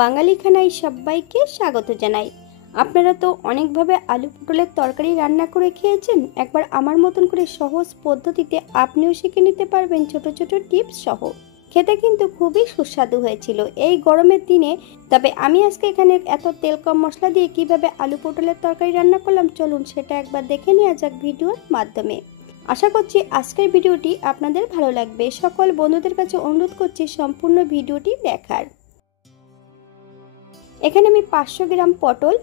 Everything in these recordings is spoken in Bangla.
বাঙালি খানায় সবাইকে স্বাগত জানাই। আপনারা তো অনেকভাবে আলু পটলের তরকারি রান্না করে খেয়েছেন। একবার আমার মতন করে সহজ পদ্ধতিতে আপনিও শিখে নিতে পারবেন ছোট ছোট টিপস সহ। খেতে কিন্তু খুবই সুস্বাদু হয়েছিল এই গরমের দিনে। তবে আমি আজকে এখানে এত তেল কম মশলা দিয়ে কিভাবে আলু পটলের তরকারি রান্না করলাম, চলুন সেটা একবার দেখে নেওয়া যাক ভিডিওর মাধ্যমে। আশা করছি আজকের ভিডিওটি আপনাদের ভালো লাগবে। সকল বন্ধুদের কাছে অনুরোধ করছি সম্পূর্ণ ভিডিওটি দেখার। এখানে আমি 500 গ্রাম পটল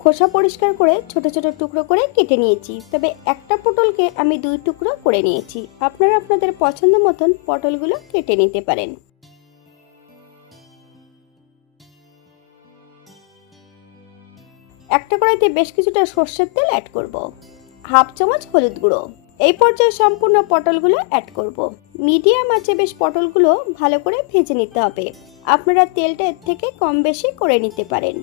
খোসা পরিষ্কার করে ছোট ছোট টুকরো করে কেটে নিয়েছি। তবে একটা পটলকে আমি 2 টুকরো করে নিয়েছি। আপনারা আপনাদের পছন্দ মতন পটলগুলো কেটে নিতে পারেন। একটা কড়াইতে বেশ কিছুটা সর্ষের তেল অ্যাড করব, হাফ চামচ হলুদ গুঁড়ো। এই পর্যায়ে সম্পূর্ণ পটলগুলো অ্যাড করব। মিডিয়াম আঁচে বেশ পটলগুলো ভালো করে ভেজে নিতে হবে। আপনারা তেলটা এর থেকে কম বেশি করে নিতে পারেন।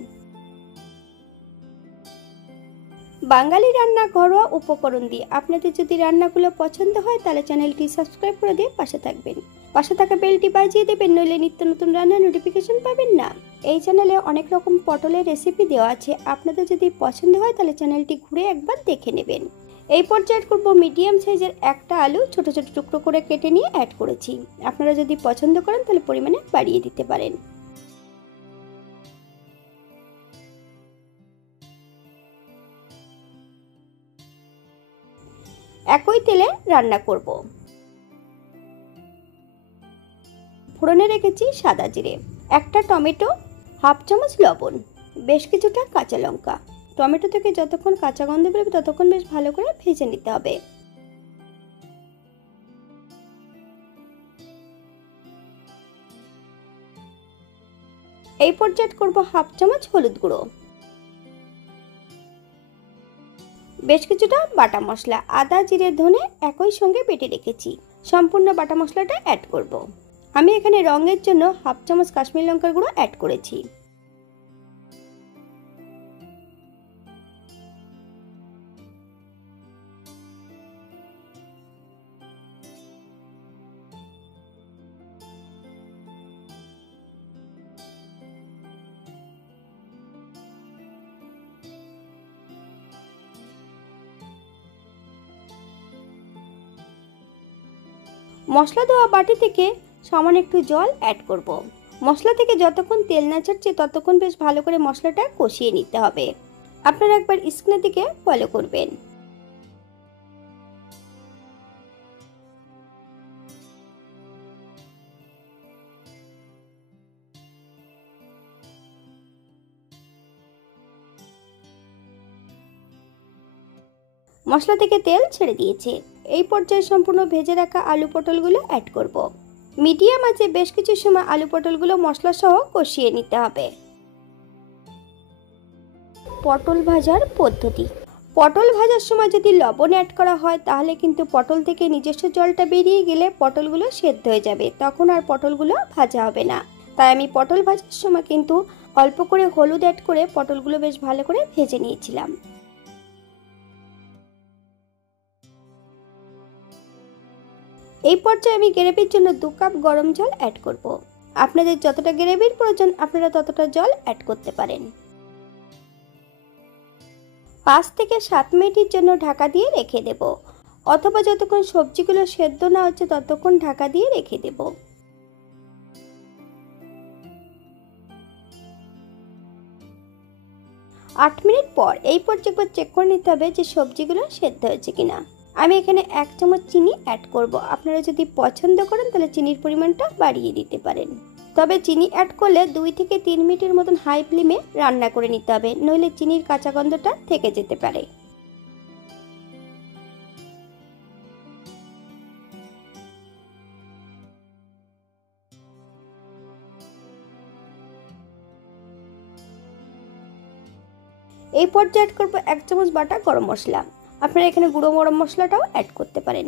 বাঙালি রান্না ঘরোয়া উপকরণ দিয়ে আপনাদের যদি রান্নাগুলো পছন্দ হয় তাহলে চ্যানেলটি সাবস্ক্রাইব করে দিয়ে পাশে থাকবেন। পাশে থাকা বেলটি বাজিয়ে দেবেন, নইলে নিত্য নতুন রান্নার নোটিফিকেশন পাবেন না। এই চ্যানেলে অনেক রকম পটলের রেসিপি দেওয়া আছে, আপনাদের যদি পছন্দ হয় তাহলে চ্যানেলটি ঘুরে একবার দেখে নেবেন। এই পর্যায়ে করব মিডিয়াম সাইজের একটা আলু ছোট ছোট টুকরো করে কেটে নিয়ে অ্যাড করেছি। আপনারা যদি পছন্দ করেন তাহলে পরিমাণে বাড়িয়ে দিতে পারেন। একই তেলে রান্না করব। ফোড়নে রেখেছি সাদা জিরে, একটা টমেটো, হাফ চামচ লবণ, বেশ কিছুটা কাঁচা লঙ্কা। টমেটো থেকে যতক্ষণ কাঁচা গন্ধ বেরোবে ততক্ষণ বেশ ভালো করে ভেজে নিতে হবে। এই পর্যায়ে করব হাফ চামচ হলুদ গুঁড়ো, বেশ কিছুটা বাটা মশলা, আদা জিরে ধনে একই সঙ্গে বেটে রেখেছি। সম্পূর্ণ বাটা মশলাটা অ্যাড করব। আমি এখানে রঙের জন্য হাফ চামচ কাশ্মীরি লঙ্কার গুঁড়ো অ্যাড করেছি। মশলা দেওয়া বাটি থেকে সামান্য একটু জল অ্যাড করব। মশলা থেকে যতক্ষণ তেল না ছাড়ছে ততক্ষণ বেশ ভালো করে মশলাটা কষিয়ে নিতে হবে। আপনারা একবার স্ক্রিনের দিকে ফলো করবেন। মশলা থেকে তেল ছেড়ে দিয়েছে। এই পর্যায়ে সম্পূর্ণ ভেজে রাখা আলু পটলগুলো অ্যাড করব। মিডিয়াম আঁচে বেশ কিছু সময় আলু পটলগুলো মশলা সহ কষিয়ে নিতে হবে। পটল ভাজার পদ্ধতি। পটল ভাজার সময় যদি লবণ অ্যাড করা হয় তাহলে কিন্তু পটল থেকে নিজস্ব জলটা বেরিয়ে গেলে পটলগুলো সেদ্ধ হয়ে যাবে, তখন আর পটলগুলো ভাজা হবে না। তাই আমি পটল ভাজার সময় কিন্তু অল্প করে হলুদ অ্যাড করে পটলগুলো বেশ ভালো করে ভেজে নিয়েছিলাম। এই পর্যায়ে আমি গ্রেভির জন্য 2 কাপ গরম জল অ্যাড করব। আপনাদের যতটা গ্রেভির প্রয়োজন আপনারা ততটা জল অ্যাড করতে পারেন। 5 থেকে 7 মিনিটের জন্য ঢাকা দিয়ে রেখে দেব, অথবা যতক্ষণ সবজিগুলো সেদ্ধ না হচ্ছে ততক্ষণ ঢাকা দিয়ে রেখে দেব। 8 মিনিট পর এই পর্যায়ে একবার চেক করে নিতে হবে যে সবজিগুলো সেদ্ধ হয়েছে কিনা। আমি এখানে 1 চামচ চিনি অ্যাড করব। আপনারা যদি পছন্দ করেন তাহলে চিনির পরিমাণটা বাড়িয়ে দিতে পারেন। তবে চিনি অ্যাড করলে 2 থেকে 3 মিনিটের মতন হাই ফ্লেমে রান্না করে নিতে হবে, নইলে চিনির কাঁচা গন্ধটা থেকে যেতে পারে। এই পর্যায়ে অ্যাড করব 1 চামচ বাটা গরম মশলা। আপনারা এখানে গুঁড়ো গরম মশলাটাও অ্যাড করতে পারেন।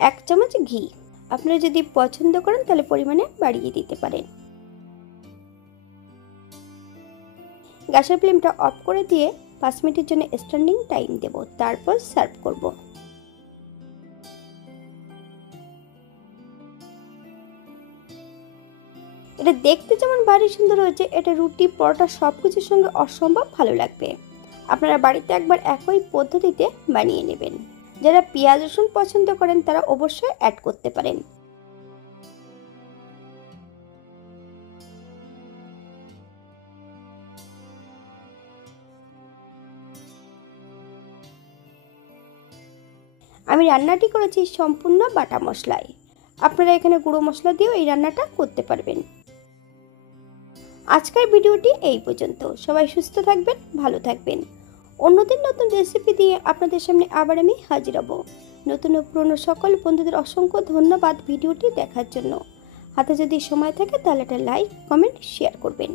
1 চামচ ঘি। আপনারা যদি পছন্দ করেন তাহলে পরিমাণে বাড়িয়ে দিতে পারেন। গ্যাসের ফ্লেমটা অফ করে দিয়ে 5 মিনিটের জন্য স্ট্যান্ডিং টাইম দেব, তারপর সার্ভ করব। এটা দেখতে যেমন ভারী সুন্দর হয়েছে, এটা রুটি পরোটা সব কিছুর সঙ্গে অসম্ভব ভালো লাগবে। আপনারা বাড়িতে একবার একই পদ্ধতিতে বানিয়ে নেবেন। যারা পেঁয়াজ রসুন পছন্দ করেন তারা অবশ্যই অ্যাড করতে পারেন। আমি রান্নাটি করেছি সম্পূর্ণ বাটা মশলায়। আপনারা এখানে গুঁড়ো মশলা দিয়েও এই রান্নাটা করতে পারবেন। আজকের ভিডিওটি এই পর্যন্ত। সবাই সুস্থ থাকবেন, ভালো থাকবেন। অন্যদিন নতুন রেসিপি দিয়ে আপনাদের সামনে আবার আমি হাজির হব। নতুন ও পুরনো সকল বন্ধুদের অসংখ্য ধন্যবাদ ভিডিওটি দেখার জন্য। হাতে যদি সময় থাকে তাহলে একটা লাইক, কমেন্ট, শেয়ার করবেন।